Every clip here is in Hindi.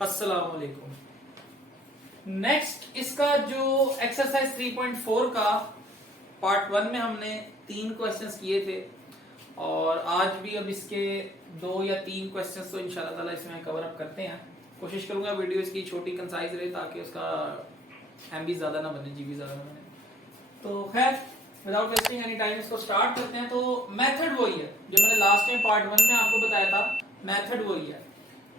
अस्सलाम वालेकुम। नेक्स्ट इसका जो एक्सरसाइज 3.4 का पार्ट 1 में हमने 3 क्वेश्चंस किए थे और आज भी अब इसके 2 या 3 क्वेश्चंस तो इंशाल्लाह ताला इसमें कवर अप करते हैं। कोशिश करूंगा वीडियो इसकी छोटी कंसाइज रहे ताकि उसका एमबी ज्यादा ना बने, जीबी ज्यादा ना बने। तो खैर विदाउट वेस्टिंग एनी टाइम इसको स्टार्ट करते हैं। तो मेथड वही है जो मैंने लास्ट टाइम पार्ट 1 में आपको बताया था, मेथड वही है।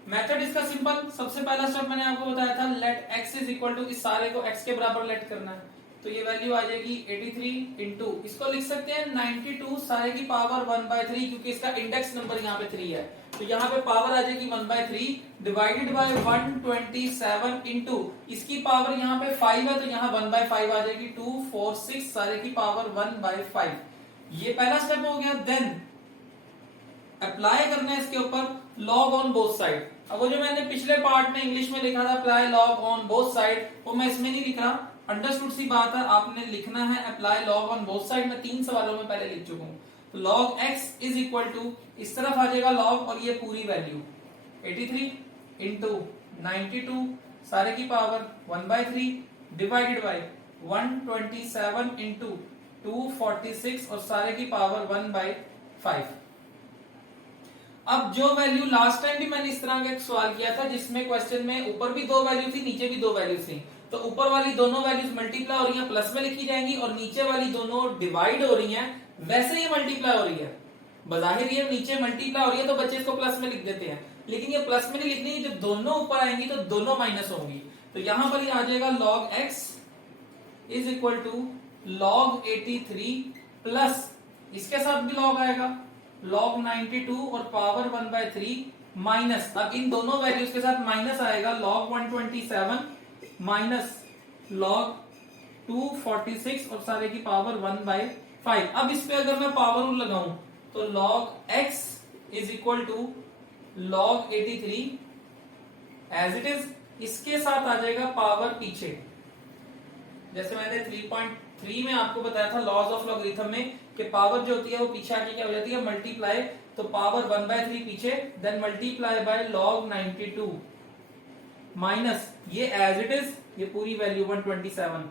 मेथड इसका सिंपल, सबसे पहला स्टेप मैंने आपको बताया था, let x is equal to, इस सारे को x के बराबर लेट करना है। तो ये वैल्यू आ जाएगी 83 इंटू, इसको लिख सकते हैं 92 सारे की पावर 1/3, क्योंकि इसका इंडेक्स नंबर यहाँ पे 3 है तो यहाँ पे पावर आ जाएगी 1/3 डिवाइडेड बाय 127 इंटू, इसकी पावर यहाँ पे 5 है तो यहाँ 1/5 आ जाएगी, 246 सारे की पावर 1/5। ये पहला स्टेप हो गया। देन अप्लाई करना है इसके ऊपर लॉग ऑन बोथ साइड। अब वो जो मैंने पिछले पार्ट में इंग्लिश में लिखा था apply log on both side, वो मैं इसमें नहीं लिख रहा। अंडरस्टूड सी बात है, आपने लिखना है apply log on both side. मैं 3 सवालों में पहले लिख चुका हूं। तो log x is equal to, इस तरफ आ जाएगा लॉग और ये पूरी वैल्यू 83 इंटू 92 सारे की पावर 1/3 डिवाइडेड बाय 127 इंटू 246 और सारे की पावर 1/5। अब जो वैल्यू लास्ट टाइम भी मैंने इस तरह का एक सवाल किया था जिसमें क्वेश्चन में ऊपर भी 2 वैल्यू थी, नीचे भी 2 वैल्यू थी, तो ऊपर वाली दोनों वैल्यूज मल्टीप्लाई हो रही हैं, प्लस में लिखी जाएंगी, और नीचे वाली दोनों डिवाइड हो रही हैं, वैसे ही मल्टीप्लाई हो रही है। बजाहिर ये नीचे मल्टीप्लाई हो रही है तो बच्चे इसको प्लस में लिख देते हैं, लेकिन ये प्लस में नहीं लिखनी, जब दोनों ऊपर आएंगी तो दोनों माइनस होंगी। तो यहां पर आ जाएगा log x is equal to log 83 plus इसके साथ भी लॉग आएगा लॉग 92 और पावर 1/3 माइनस, अब इन दोनों वैल्यूज के साथ माइनस आएगा लॉग 127 माइनस लॉग 246 और सारे की पावर 1/5। अब इस पे अगर मैं पावर रूल लगाऊं तो log x is equal to log 83 as it is, इसके साथ आ जाएगा पावर पीछे, जैसे मैंने 3.3 में आपको बताया था लॉज ऑफ लॉगरिथम में कि पावर जो होती है वो पीछे आके क्या हो जाती है, मल्टीप्लाई। तो पावर 1/3 पीछे, then multiply by log 92 minus ये एज इट इज, ये पूरी value 127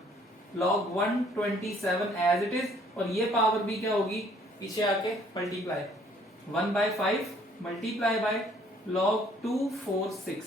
log 127 as it is, और ये पावर भी क्या होगी पीछे आके मल्टीप्लाई 1/5 मल्टीप्लाई बाय लॉग 246,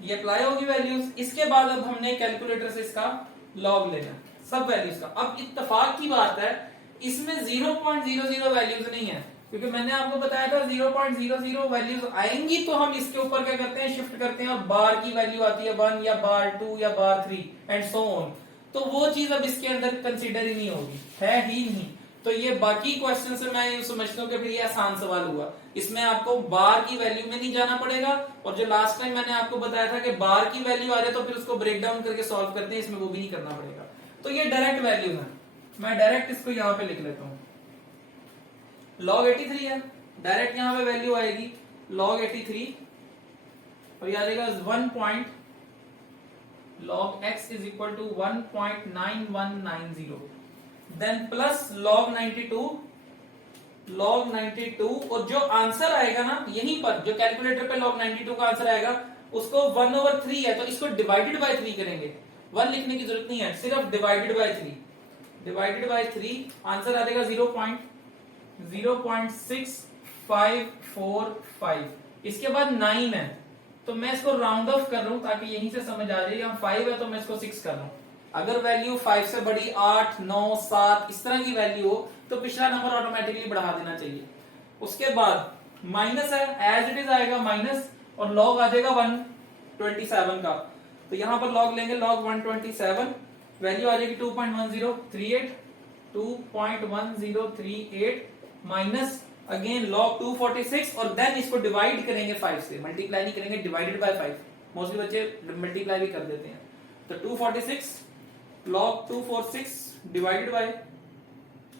ये अप्लाई होगी वैल्यूज। इसके बाद अब हमने कैलकुलेटर से इसका लॉग लेना सब वैल्यूज का। अब इत्तेफाक की बात है इसमें 0.00 वैल्यूज नहीं है, क्योंकि मैंने आपको बताया था 0.00 वैल्यूज आएंगी तो हम इसके ऊपर क्या करते हैं, शिफ्ट करते हैं, और बार की वैल्यू आती है 1 या बार 2 या बार 3 एंड सो ऑन। तो वो चीज अब इसके अंदर कंसिडर ही नहीं होगी, है ही नहीं। तो ये बाकी क्वेश्चन से मैं यूं समझता हूं कि फिर ये आसान सवाल हुआ, इसमें आपको बार की वैल्यू में नहीं जाना पड़ेगा। और जो लास्ट टाइम मैंने आपको बताया था कि बार की वैल्यू आ रही है तो फिर उसको ब्रेक डाउन करके सॉल्व करते हैं, इसमें वो भी नहीं करना पड़ेगा। तो ये डायरेक्ट वैल्यू है, मैं डायरेक्ट इसको यहां पे लिख लेता हूं। लॉग 83 है, डायरेक्ट यहां पे वैल्यू आएगी लॉग 83 और यह आ जाएगा 1 point log x is equal to 1.9190, then plus log 92 और जो आंसर आएगा ना यहीं पर, जो कैलकुलेटर पे लॉग 92 का आंसर आएगा उसको 1/3 है तो इसको डिवाइडेड बाय 3 करेंगे, 1 लिखने की जरूरत नहीं है, सिर्फ divided by 3, divided by 3 answer आ जाएगा 0.0655। इसके बाद 9 है तो मैं इसको राउंड ऑफ कर रहा हूं ताकि यहीं से समझ आ जाए। यहाँ 5 है तो मैं इसको 6 कर रहा हूं। अगर वैल्यू 5 से बड़ी 8, 9, 7 इस तरह की वैल्यू हो तो पिछला नंबर ऑटोमेटिकली बढ़ा देना चाहिए। उसके बाद माइनस है, एज इट इज आएगा माइनस, और लॉग आ जाएगा 127 का, तो यहां पर लॉग लेंगे लॉग 127, वैल्यू आ जाएगी 2.1038 माइनस अगेन लॉग 246, और देन इसको डिवाइड करेंगे 5 से, मल्टीप्लाई नहीं करेंगे, डिवाइडेड बाय 5। मोस्टली बच्चे मल्टीप्लाई भी कर देते हैं। तो 246 लॉग 246 डिवाइडेड बाय,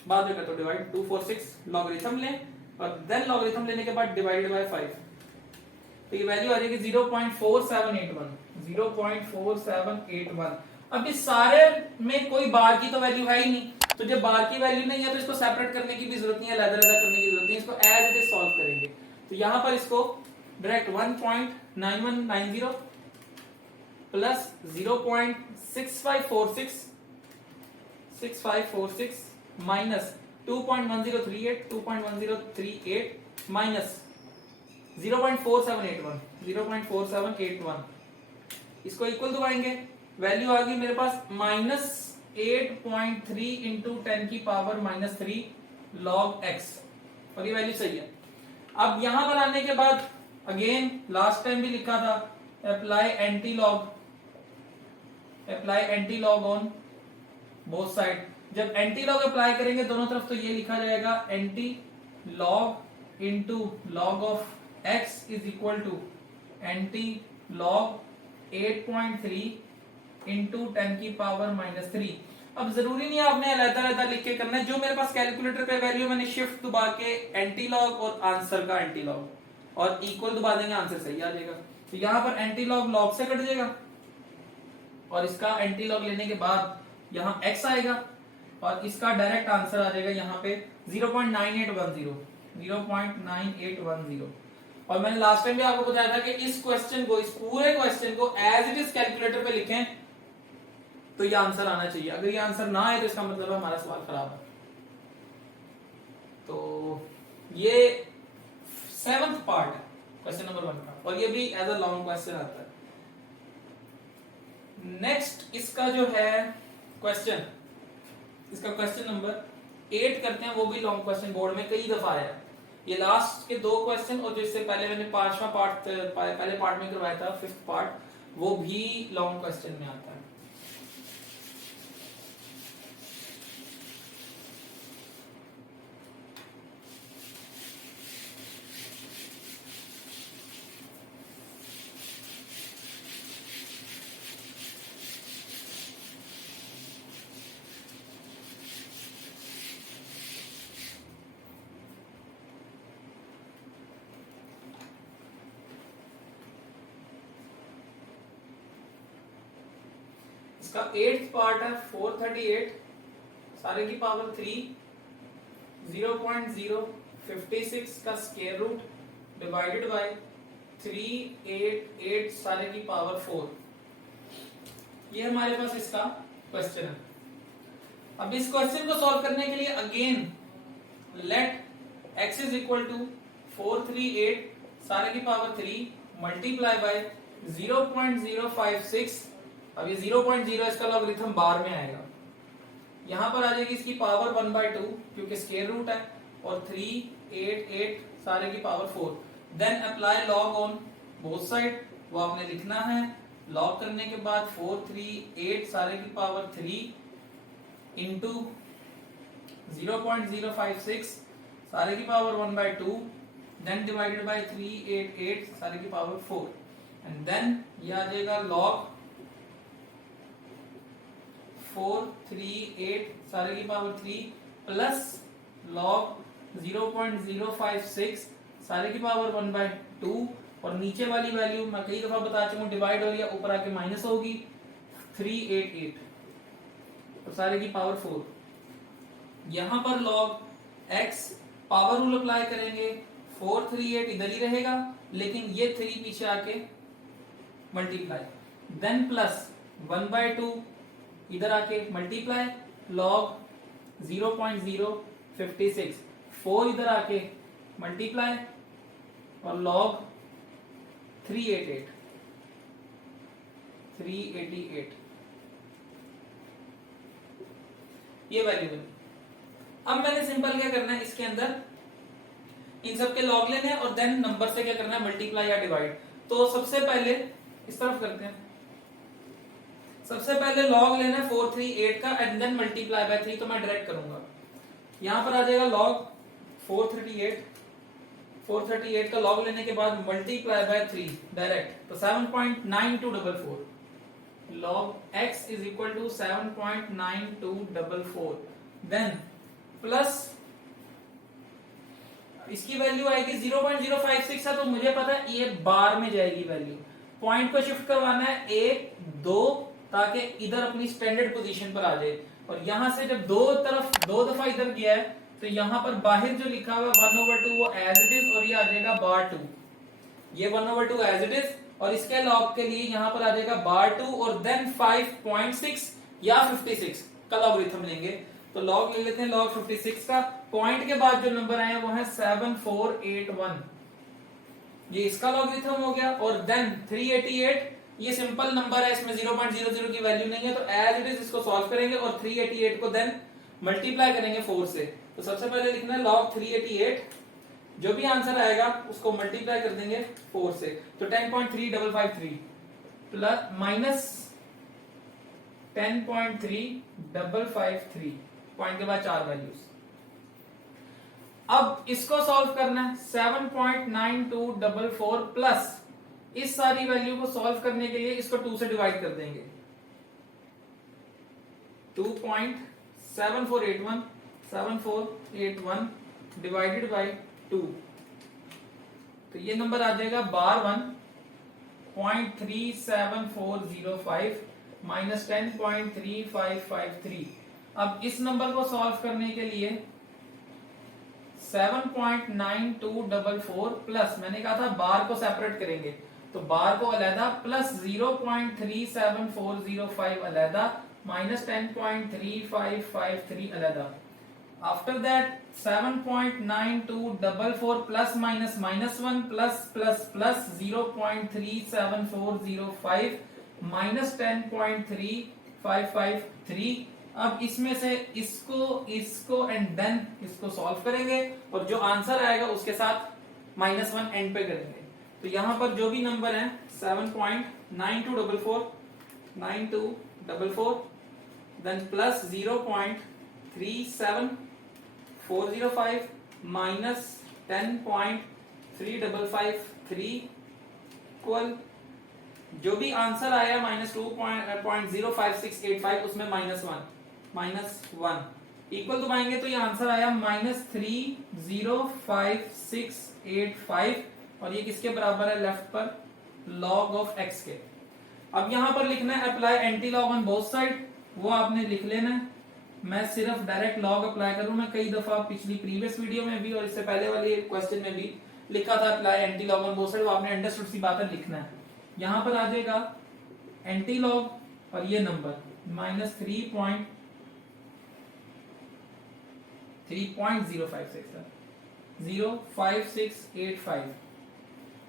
बाद में करते हो डिवाइड, 246 लॉगरिथम लें और देन लॉगरिथम लेने के बाद डिवाइडेड बाय 5, तो ये वैल्यू आ जाएगी 0.4781। अब इस सारे में कोई बार की तो वैल्यू है ही नहीं, तो जब बार की वैल्यू नहीं है तो इसको सेपरेट करने की भी जरूरत नहीं है, अलग-अलग करने की जरूरत नहीं है, इसको एज इट इज सॉल्व करेंगे। तो यहां पर इसको डायरेक्ट 1.9190 प्लस 0.6546 माइनस 2.1038 माइनस 0.4781 इसको इक्वल दबाएंगे, वैल्यू आ गई मेरे पास -8.3 इंटू 10 की पावर -3 log x, और ये वैल्यू सही है। अब यहां पर आने के बाद अगेन लास्ट टाइम भी लिखा था apply anti log on both side. जब एंटी लॉग अप्लाई करेंगे दोनों तरफ तो ये लिखा जाएगा anti log into log of x is equal to anti log 8.3 into 10 की पावर -3। अब जरूरी नहीं है आपने अलग-अलग लिख के करना है, जो मेरे पास कैलकुलेटर पे वैल्यू मैंने शिफ्ट दबा के एंटी लॉग और आंसर का एंटी लॉग और इक्वल दबा देंगे, आंसर सही आ जाएगा। तो यहां पर एंटी लॉग लॉग से कट जाएगा और इसका एंटी लॉग लेने के बाद यहां x आएगा और इसका डायरेक्ट आंसर आ जाएगा यहां पे 0.9810। और मैंने लास्ट टाइम भी आपको बताया था कि इस क्वेश्चन को, इस पूरे क्वेश्चन को एज इट इज कैलकुलेटर पे लिखें तो ये आंसर आना चाहिए। अगर ये आंसर ना आए तो इसका मतलब हमारा सवाल खराब है। तो ये 7th पार्ट है क्वेश्चन नंबर 1 का, और ये भी एज अ लॉन्ग क्वेश्चन आता है। नेक्स्ट इसका जो है क्वेश्चन, इसका क्वेश्चन नंबर 8 करते हैं, वो भी लॉन्ग क्वेश्चन बोर्ड में कई दफा आया है। ये लास्ट के 2 क्वेश्चन और जो इससे पहले मैंने 5वां पार्ट पहले पार्ट में करवाया था 5th पार्ट, वो भी लॉन्ग क्वेश्चन में आता है। इसका 8th पार्ट है 438 सारे की पावर 3 0.056 का स्क्वायर रूट डिवाइडेड बाय 388 सारे की पावर 4। ये हमारे पास इसका क्वेश्चन है। अब इस क्वेश्चन को सॉल्व करने के लिए again let x is equal to 438 सारे की पावर 3 मल्टीप्लाई बाय 0.056। अब ये 0.0 इसका लॉगरिथम बार में आएगा, यहां पर आ जाएगी इसकी पावर 1/2 क्योंकि स्क्वायर रूट है, और 388 सारे की power 4। Then apply log on both side, वो आपने लिखना है। लॉग करने के बाद 438 सारे की पावर 3 इंटू 0.056 सारे की पावर 1/2, देन डिवाइडेड बाय 388 सारे की पावर 4, एंड देन ये आ जाएगा लॉग 438 सारे की पावर 3 प्लस लॉग 0.056 सारे की पावर 1/2, और नीचे वाली वैल्यू मैं कई दफा बता चुका हूं डिवाइड हो रही है, ऊपर आके माइनस होगी 388 और सारे की पावर 4। यहां पर log x power rule apply करेंगे, 438 इधर ही रहेगा लेकिन ये 3 पीछे आके मल्टीप्लाई, देन प्लस 1/2 इधर आके मल्टीप्लाई लॉग 0.056 4 इधर आके मल्टीप्लाई और लॉग 388 ये वैल्यू बनी। अब मैंने सिंपल क्या करना है, इसके अंदर इन सब के लॉग लेने हैं और देन नंबर से क्या करना है, मल्टीप्लाई या डिवाइड। तो सबसे पहले इस तरफ करते हैं, सबसे पहले लॉग लेना है 438 का एंड देन मल्टीप्लाई बाय 3, तो मैं डायरेक्ट करूंगा। यहां पर आ जाएगा लॉग 438 का लॉग लेने के बाद मल्टीप्लाई बाय 3 डायरेक्ट, तो 7.9244 log x is equal to 7.9244, then plus इसकी वैल्यू आएगी 0.056 है, तो मुझे पता है ये बार में जाएगी वैल्यू। पॉइंट को शिफ्ट करवाना है 1 2 ताकि इधर अपनी स्टैंडर्ड पोजीशन पर आ जाए। और यहां से जब दो दफा इधर गया है तो यहां पर बाहर जो लिखा हुआ है 1/2 वो एज इट इज, और ये आ जाएगा बार 2। ये 1/2 एज इट इज, और इसके लॉग के लिए यहां पर आ जाएगा बार 2 और देन 5.6 या 56 का लॉगरिथम लेंगे। तो लॉग ले लेते हैं लॉग 56 का। पॉइंट के बाद जो नंबर आए वो है 7481, ये इसका लॉगरिथम हो गया। और देन 388, ये सिंपल नंबर है, इसमें 0.00 की वैल्यू नहीं है, तो एज इट इज इसको सॉल्व करेंगे और 388 को देन मल्टीप्लाई करेंगे 4 से। तो सबसे पहले लिखना है log 388, जो भी आंसर आएगा उसको मल्टीप्लाई कर देंगे 4 से। तो 10.3553 प्लस माइनस 10.3553, पॉइंट के बाद 4 वैल्यूज। अब इसको सॉल्व करना है 7.9244 प्लस इस सारी वैल्यू को सॉल्व करने के लिए इसको 2 से डिवाइड कर देंगे। 2.7481 डिवाइडेड बाय 2, तो ये नंबर आ जाएगा बार 1.37405 माइनस 10.3553। अब इस नंबर को सॉल्व करने के लिए 7.9244 प्लस, मैंने कहा था बार को सेपरेट करेंगे, तो बार को अलहदा प्लस 0.37405 अलहदा माइनस 10.3553 अलहदा। After that 7.9244 plus minus -1 plus plus plus 0.37405 minus 10.3553। अब इसमें से इसको एंड देन इसको सॉल्व करेंगे और जो आंसर आएगा उसके साथ -1 एंड पे करेंगे। तो यहां पर जो भी नंबर है 7.9244 देन प्लस 0.37405 माइनस 10.3553 इक्वल जो भी आंसर आया -2.05685 उसमें -1 इक्वल दबाएंगे तो ये आंसर आया -305,685 और ये किसके बराबर है लेफ्ट पर log ऑफ x के। अब यहां पर लिखना है apply anti log on both side, वो आपने लिख लेना है। मैं सिर्फ डायरेक्ट लॉग अप्लाई करूं, मैं कई दफा पिछली प्रीवियस वीडियो में भी और इससे पहले वाले क्वेश्चन में भी लिखा था apply anti log on both side, वो आपने अंडरस्टूड सी बात है लिखना है। यहां पर आ जाएगा एंटी लॉग और ये नंबर -3.05685।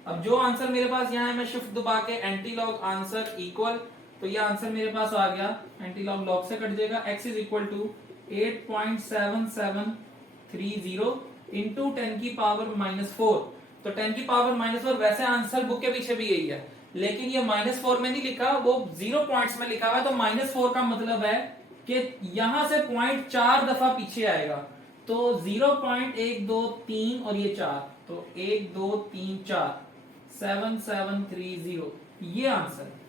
अब जो आंसर मेरे पास यहाँ है मैं शिफ्ट दबा के एंटी लॉग आंसर इक्वल, तो ये आंसर मेरे पास आ गया, एंटी लॉग लॉग से कट जाएगा, x is equal to 8.7730 into 10 की पावर -4। तो 10 की पावर -4 वैसे आंसर बुक के पीछे भी यही है, लेकिन ये -4 में नहीं लिखा, वो 0 पॉइंट्स में लिखा हुआ है। तो -4 का मतलब है कि यहां से पॉइंट 4 दफा पीछे आएगा, तो 0.123 और ये 4, तो 1 2 3 4 7730 ये आंसर है।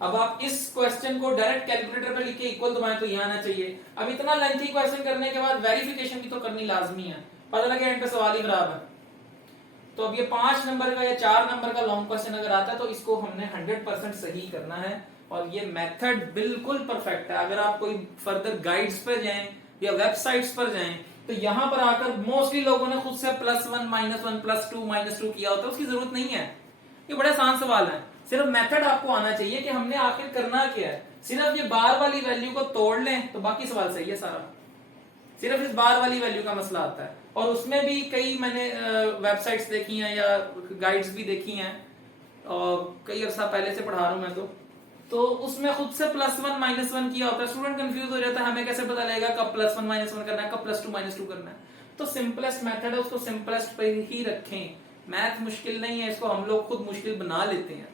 अब आप इस क्वेश्चन को डायरेक्ट कैलकुलेटर पे लिख के इक्वल दबाएं तो ये आना चाहिए। अब इतना लेंथी क्वेश्चन करने के बाद वेरिफिकेशन भी तो करनी लाजमी है, पता लगे एंड पे सवाल ही खराब है। तो अब ये 5 नंबर का या 4 नंबर का लॉन्ग क्वेश्चन अगर आता है तो इसको हमने 100% सही करना है और ये मेथड बिल्कुल परफेक्ट है। अगर आप कोई फर्दर गाइड्स पर जाएं या वेबसाइट्स पर जाएं तो यहां पर आकर मोस्टली लोगों ने खुद से +1 -1 +2 -2 किया होता है, उसकी जरूरत नहीं है। ये बड़े आसान सवाल है, सिर्फ मेथड आपको आना चाहिए कि हमने आखिर करना क्या है। सिर्फ ये बार वाली वैल्यू को तोड़ लें तो बाकी सवाल सही है सारा, सिर्फ इस बार वाली वैल्यू का मसला आता है। और उसमें भी कई मैंने वेबसाइट्स देखी हैं या गाइड्स भी देखी हैं और कई अर्सा पहले से पढ़ा रहा हूं मैं, तो उसमें खुद से +1 -1 किया होता है। स्टूडेंट कंफ्यूज हो जाता है, हमें कैसे पता लगेगा कब +1 -1 करना है, कब +2 -2 करना है। तो सिंपलेस्ट मेथड है, उसको सिंपलेस्ट पे ही रखें। मैथ मुश्किल नहीं है, इसको हम लोग खुद मुश्किल बना लेते हैं,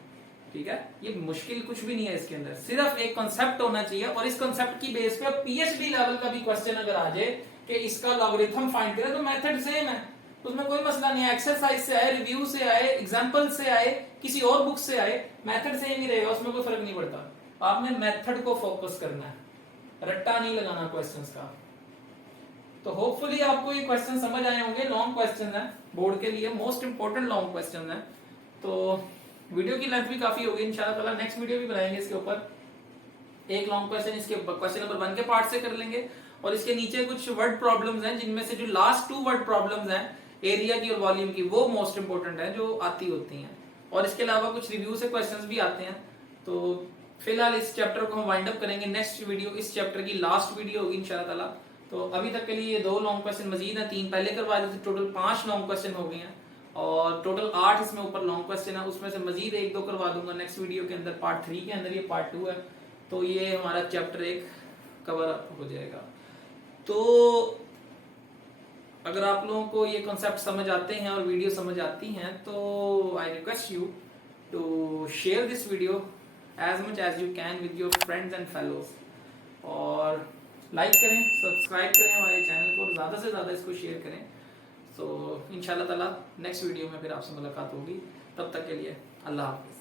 ठीक है। ये मुश्किल कुछ भी नहीं है इसके अंदर, सिर्फ एक कॉन्सेप्ट होना चाहिए और इस कॉन्सेप्ट की बेस पे पीएचडी लेवल का भी क्वेश्चन अगर आ जाए कि इसका लॉगरिथम फाइंड करें तो मेथड सेम है, उसमें कोई मसला नहीं है। एक्सरसाइज से आए, रिव्यू से आए, एग्जांपल से आए, किसी और बुक से आए, मेथड सेम ही रहेगा, उसमें कोई फर्क नहीं पड़ता। आपने मेथड को फोकस करना है, रट्टा नहीं लगाना क्वेश्चंस का। तो होपफुली आपको ये क्वेश्चन समझ आए होंगे। लॉन्ग क्वेश्चन है, बोर्ड के लिए मोस्ट इंपोर्टेंट लॉन्ग क्वेश्चन है। तो वीडियो की लेंथ भी काफी होगी, इंशाल्लाह ताला नेक्स्ट वीडियो भी बनाएंगे इसके ऊपर। एक लॉन्ग क्वेश्चन इसके क्वेश्चन नंबर 1 के पार्ट से कर लेंगे, और इसके नीचे कुछ वर्ड प्रॉब्लम्स हैं जिनमें से जो लास्ट 2 वर्ड प्रॉब्लम्स हैं एरिया की और वॉल्यूम की, वो मोस्ट इंपोर्टेंट है जो आती होती हैं, और इसके अलावा कुछ रिव्यू से क्वेश्चंस भी आते हैं। तो फिलहाल इस चैप्टर को हम वाइंड अप करेंगे। नेक्स्ट वीडियो इस चैप्टर की लास्ट वीडियो होगी इंशाल्लाह ताला। तो अभी तक के लिए ये 2 लॉन्ग क्वेश्चन मजीद हैं, 3 पहले करवा दिए थे, टोटल 5 लॉन्ग क्वेश्चन हो गए हैं, और टोटल 8 इसमें ऊपर लॉन्ग क्वेश्चन है, उसमें से मजीद 1-2 करवा दूंगा नेक्स्ट वीडियो के अंदर, पार्ट 3 के अंदर, ये पार्ट 2 है। तो ये हमारा चैप्टर 1 कवर अप हो जाएगा। तो अगर आप लोगों को ये कॉन्सेप्ट समझ आते हैं और वीडियो समझ आती हैं तो I request you to share this video as much as you can with your friends and fellows, और लाइक करें, सब्सक्राइब करें हमारे चैनल को, ज़्यादा से ज़्यादा इसको शेयर करें। तो इंशाल्लाह ताला नेक्स्ट वीडियो में फिर आपसे मुलाकात होगी, तब तक के लिए अल्लाह हाफ़िज़।